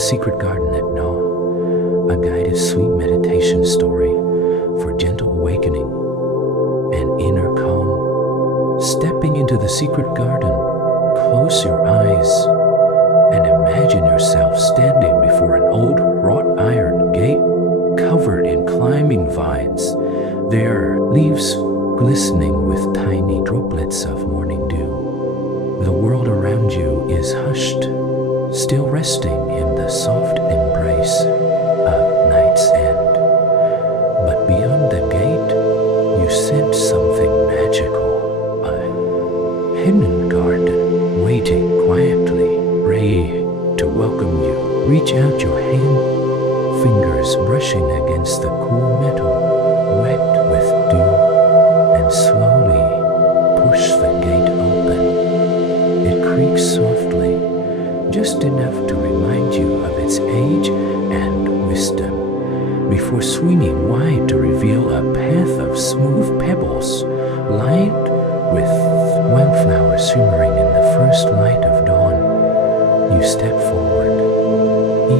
Secret Garden at Dawn, a guided sleep meditation story for gentle awakening and inner calm. Stepping into the secret garden, close your eyes and imagine yourself standing before an old wrought iron gate covered in climbing vines. There are leaves glistening with tiny droplets of morning dew. The world around you is hushed, still resting in the soft embrace of night's end. But beyond the gate, you sense something magical, a hidden garden waiting quietly, ready to welcome you. Reach out your hand, fingers brushing against the cool metal, wet with dew, and slowly push the gate open. It creaks softly, just enough to remind you of its age and wisdom, before swinging wide to reveal a path of smooth pebbles lined with wildflowers shimmering in the first light of dawn. You step forward,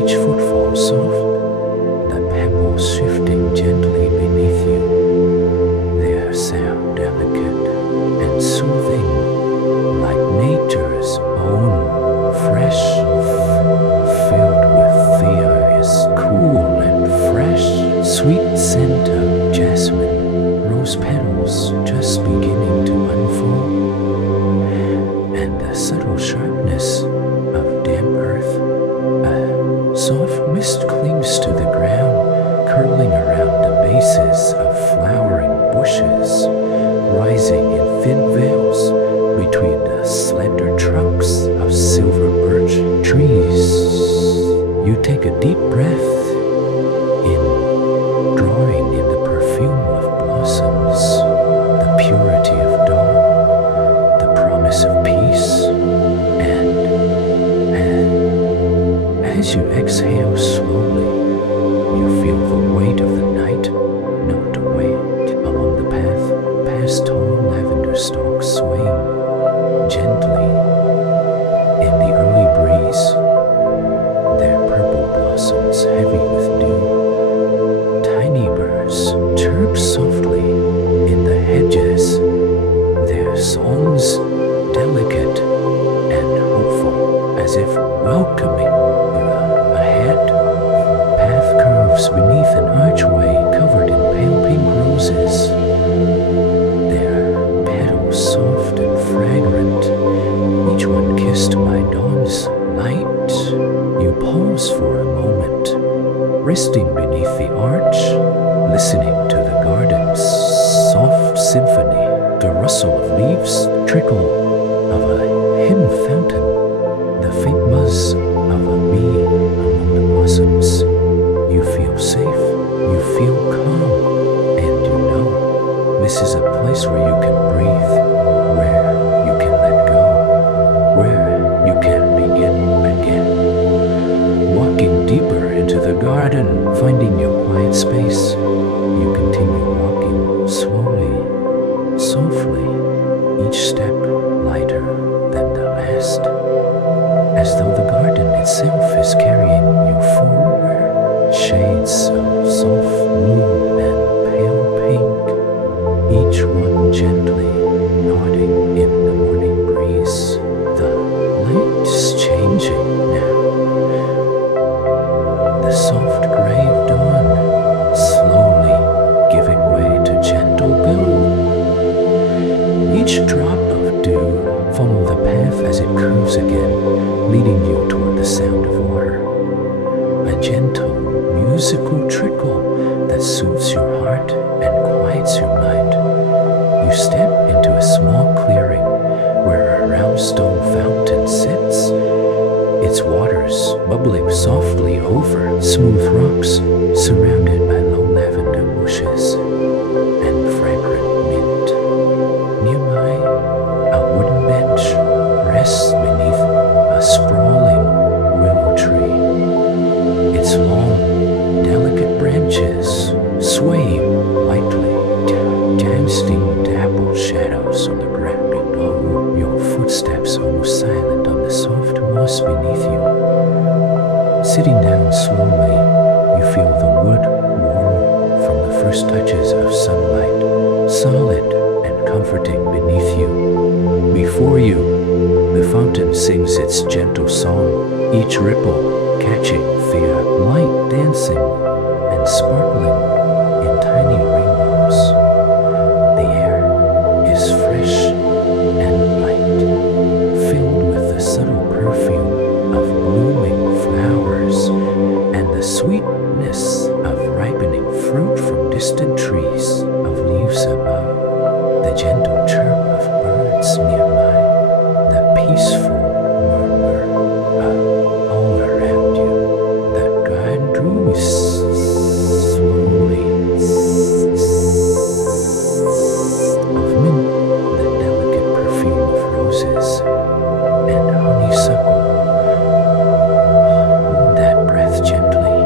each footfall soft, the pebbles shifting gently beneath you, their sound delicate and soothing, like nature's own fresh, filled with the air is cool and fresh, sweet scent of jasmine, rose petals just beginning to unfold, and the subtle sharpness of damp earth. A soft mist clings to the ground, curling around the bases of flowering bushes, rising in thin veils between the slender trunks of silver birch trees. You take a deep breath in, drawing in the perfume of blossoms, the purity of dawn, the promise of peace, and as you exhale slowly, you feel the weight of the night melt away along the path, past tall lavender stalks swaying gently in the early breeze, their purple blossoms heavy with dew. Tiny birds chirp softly in the hedges, their songs delicate and hopeful, as if welcoming you ahead. Path curves beneath an archway covered in pale pink roses, their petals soft and fragrant, each one kissed by dawn's light. You pause for a moment, resting beneath the arch, listening to the garden's soft symphony, the rustle of leaves, trickle of a hidden fountain, the faint buzz of a bee among the blossoms. You feel safe, you feel calm, and you know this is a place where you can breathe, where you can let go, where you can begin again. Walking deeper into the garden, finding your quiet space, you continue walking slowly, softly, each step lighter than the last, as though the garden itself is carrying you forward. Shades of soft blue and pale pink, each one gently nodding in the morning breeze. The light is changing now. The soft gray of dawn slowly giving way to gentle glow. Each drop of dew follows the path as it curves again, leading you toward the sound of water. A gentle musical trickle that soothes your heart and quiets your mind. You step into a small clearing where a round stone fountain sits, its waters bubbling softly over smooth rocks, surrounded by low lavender bushes and fragrant mint. Nearby, a wooden bench rests beneath a sprawling willow tree. Its long, delicate branches sway lightly, casting dappled shadows on the ground below. Your footsteps almost silent on the soft moss beneath you. Sitting down slowly, you feel the wood warm from the first touches of sunlight, solid and comforting beneath you. Before you, the fountain sings its gentle song, each ripple catching via light dancing and sparkling in tiny rainbows. The air is fresh and light, filled with the subtle perfume of blooming flowers and the sweetness of ripening fruit from distant trees, of leaves above, the gentle chirp of birds nearby, the peaceful murmur all around you. The guide drew slowly of mint, the delicate perfume of roses and honeysuckle. Hold that breath gently,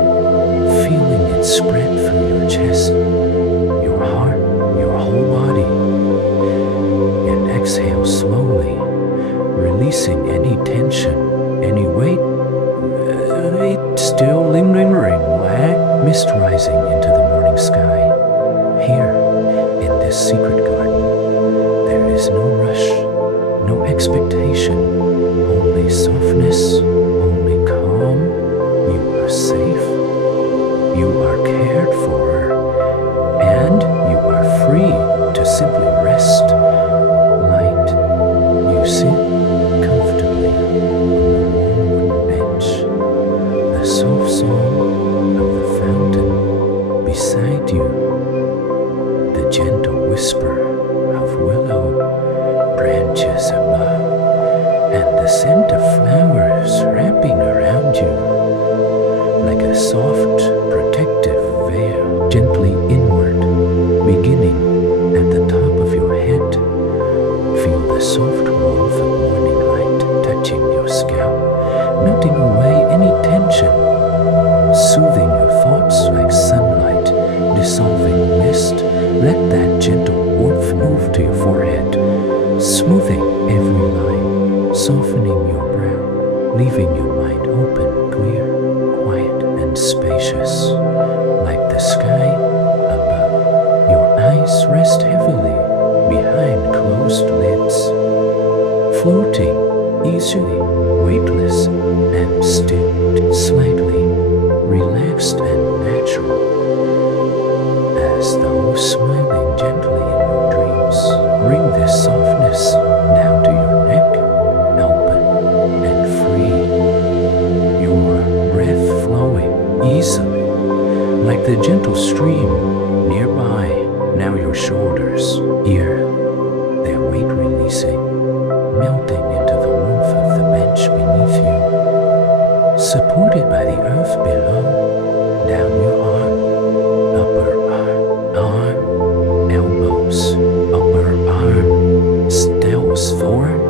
feeling it spread through your chest, your heart, your whole body, and exhale slowly, releasing any tension, any weight, still lingering mist rising into the morning sky. Here, in this secret garden, there is no rush, no expectation, only softness, only calm. You are safe, you are cared for, and you are free to simply rest. Light, you sit comfortably on the warm wooden bench, the soft song of the fountain beside you, the gentle whisper of willow branches above, and the scent of flowers wrapping around you like a soft protective veil, gently inward, beginning at the top of your head. Feel the soft warmth of morning light touching your scalp, melting away any tension, soothing your thoughts like sunlight, dissolving mist. Let that gentle warmth move to your forehead, smoothing every line, softening your brow, leaving your mind open, clear, quiet, and spacious, like the sky above. Your eyes rest heavily behind closed lids, floating easily, weightless and still, slightly relaxed and natural, as though smiling gently in your dreams. Bring this softness down to your neck, open and free, your breath flowing easily, like the gentle stream nearby. Now your shoulders, here, their weight releasing, melting into the warmth of the bench beneath you, supported by the earth below, down your arm, upper arm, elbows, upper arm, stills forward,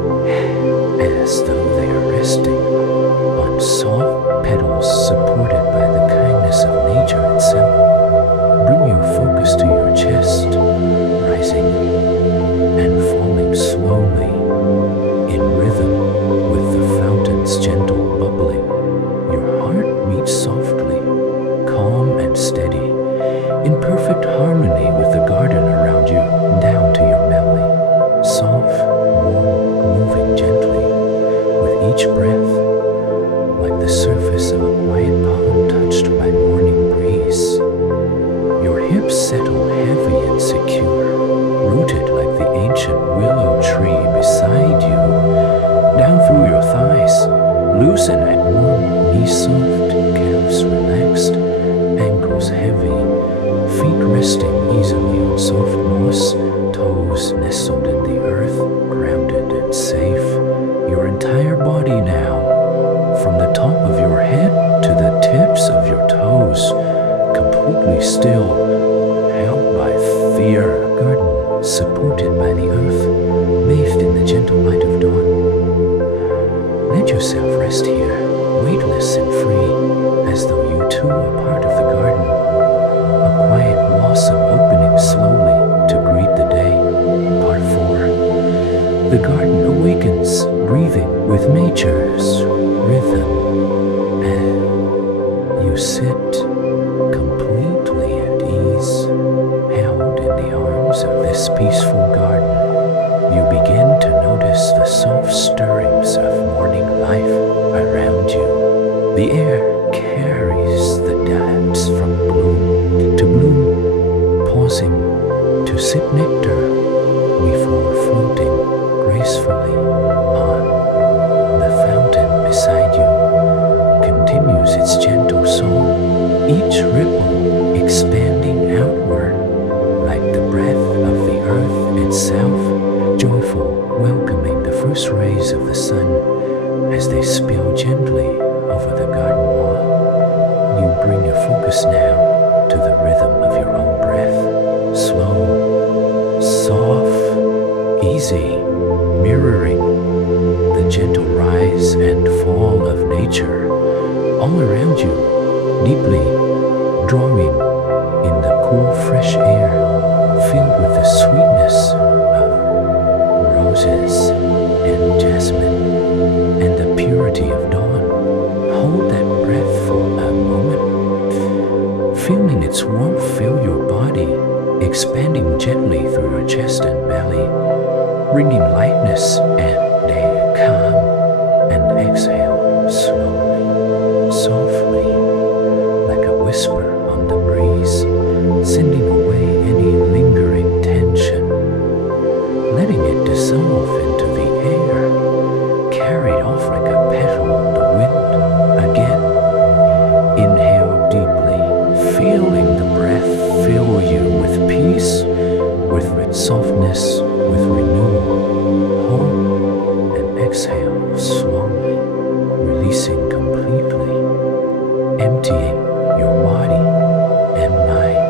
as though they are resting on soft petals supported by the kindness of nature itself. Bring your focus to your chest, rising and falling slowly, in rhythm with the fountain's gentle bubbling. Your heart beats softly, calm and steady, in perfect harmony with the garden around you, down to your belly, soft, warm, moving gently with each breath, like the surface of a quiet pond touched by morning breeze. Your hips settle heavy and secure, rooted like the ancient willow tree beside you, down through your thighs, loose and warm, knees soft, calves relaxed, ankles heavy, feet resting easily on soft moss, toes nestled in the earth, grounded and safe. Your entire body now, from the top of your head to the tips of your toes, completely still, held by fear. Garden supported by the earth, bathed in the gentle light of dawn. Let yourself rest here, weightless and free, as though you too are part of the garden. A quiet blossom opening slowly to greet the day. Part 4. The garden awakens, breathing with nature's rhythm and sit completely at ease, held in the arms of this peaceful garden. You begin to notice the soft stirrings of morning life around you. The air carries the dance from bloom to bloom, pausing to sip nectar before floating gracefully on. The fountain beside you continues its gentle song, each ripple expanding outward like the breath of the earth itself, joyful, welcoming the first rays of the sun as they spill gently over the garden wall. You bring your focus now to the rhythm of your own breath, slow, soft, easy, mirroring the gentle rise and fall of nature all around you, deeply drawing in the cool, fresh air filled with the sweetness of roses and jasmine and the purity of dawn. Hold that breath for a moment, feeling its warmth fill your body, expanding gently through your chest and belly, bringing lightness and calm, and exhale slowly, softly, like a whisper on the breeze, sending away any lingering tension, letting it dissolve into the air, carried off like a petal on the wind. Again, inhale deeply, feeling the breath fill you with peace, with softness, with renewal. Hold and exhale slowly, releasing completely, emptying your body and mind,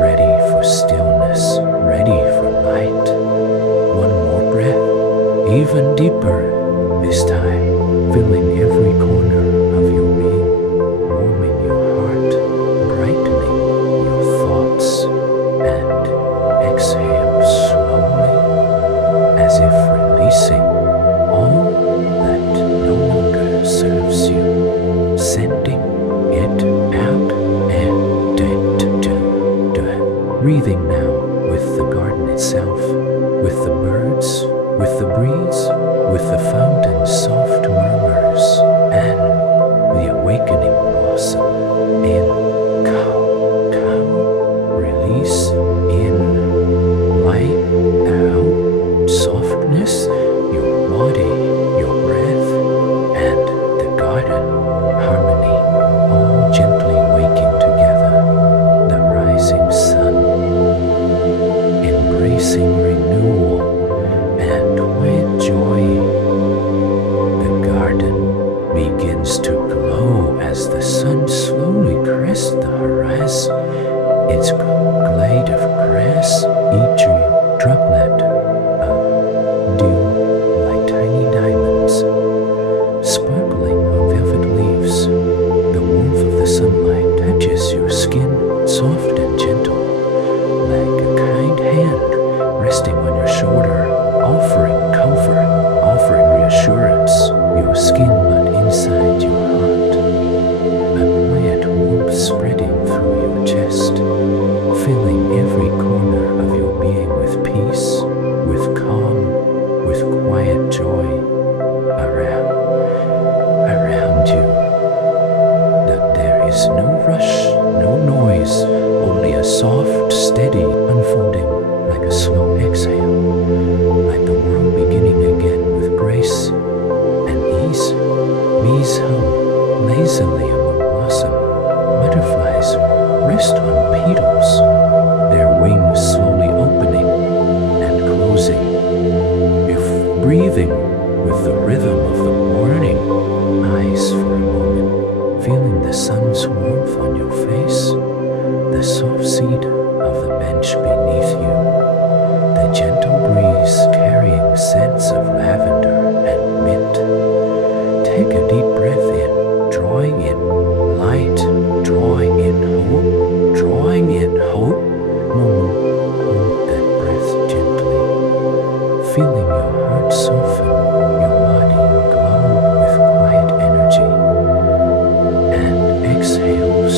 ready for stillness, ready for light. One more breath, even deeper this time, filling every corner of your being, warming your heart, brightening your thoughts, and exhale slowly, as if releasing all that no longer serves you, sending it out and breathing now with the garden itself, with the birds, with the breeze, with the fountain's soft murmurs, and the awakening blossom in calm, release in light, out, softness, your body, your breath, and the garden, harmony, all gently waking together, the rising sun, embracing renewal and with joy. The garden begins to glow as the sun slowly crests the horizon, its glade of grass, each droplet of dew like tiny diamonds, sparkling on velvet leaves. The warmth of the sunlight touches your skin, soft and gentle, like a kind hand resting on your shoulder, offering comfort, offering reassurance. Your skin but inside your heart, a quiet warmth spreading through your chest, filling every corner of your being with peace, with calm, with quiet joy around you. That there is no rush, no noise, only a soft, steady unfolding, like a slow exhale, like the world beginning again with grace and ease. Bees hum lazily among blossom. Butterflies rest on petals, their wings slowly opening and closing. If breathing with the rhythm of the morning, eyes for a moment, feeling the sun's warmth on your face, the soft seat of the bench beneath you, the gentle breeze carrying scents of lavender and mint. Take a deep breath in, drawing in light, drawing in hope, drawing in hope. Hold that breath gently, feeling your heart soften, your body glow with quiet energy, and exhale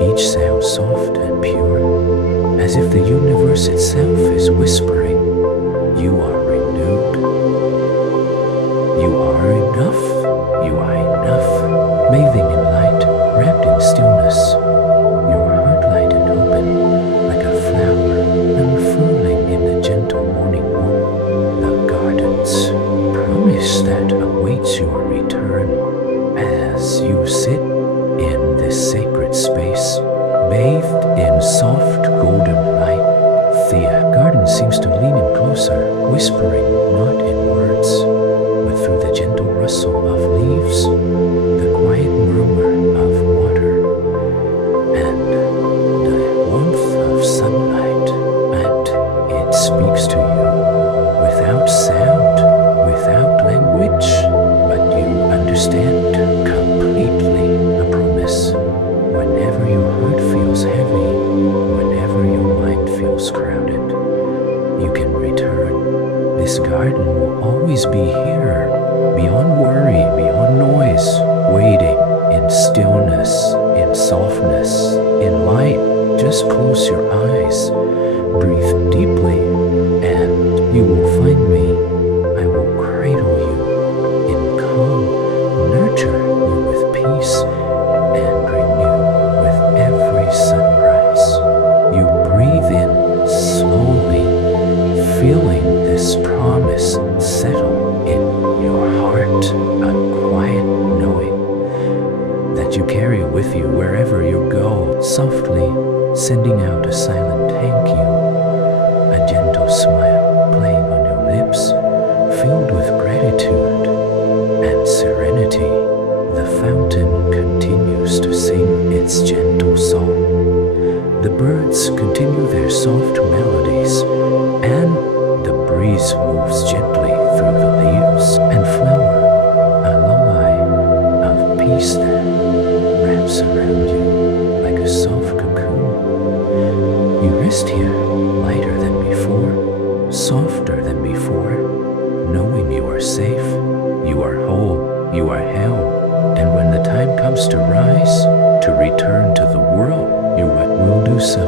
each sound soft and pure, as if the universe itself is whispering, "You are renewed. You are enough. You are enough." Bathing in light, wrapped in stillness, your heart light and open, like a flower unfurling in the gentle morning warmth. The garden's promise that awaits your return as you sit in this sacred space, bathed in soft golden light. The garden seems to lean in closer, whispering not in words, but through the gentle rustle of leaves, the quiet murmur of water, and the warmth of sunlight. And it speaks to you without sound, without language, but you understand completely. A promise. Whenever your heart feels heavy, whenever your mind feels crowded, you can return. This garden will always be here, beyond worry, beyond noise, waiting in stillness, in softness, in light. Just close your eyes, breathe deeply, and you will find me. I will cradle you in calm, nurture you with peace, and renew with every sunrise. You breathe in slowly, feeling this promise settle in your heart, a quiet knowing that you carry with you wherever you go, softly sending out a silent thank you, a gentle smile playing on your lips, filled with gratitude and serenity. The fountain continues to sing its gentle song. The birds continue their soft melodies, and the breeze moves gently through the leaves and flower, a lullaby of peace that wraps around you like a soft cocoon. You rest here, lighter than before, softer than before, knowing you are safe, you are whole, you are held, and when the time comes to rise, to return to the world, you will do so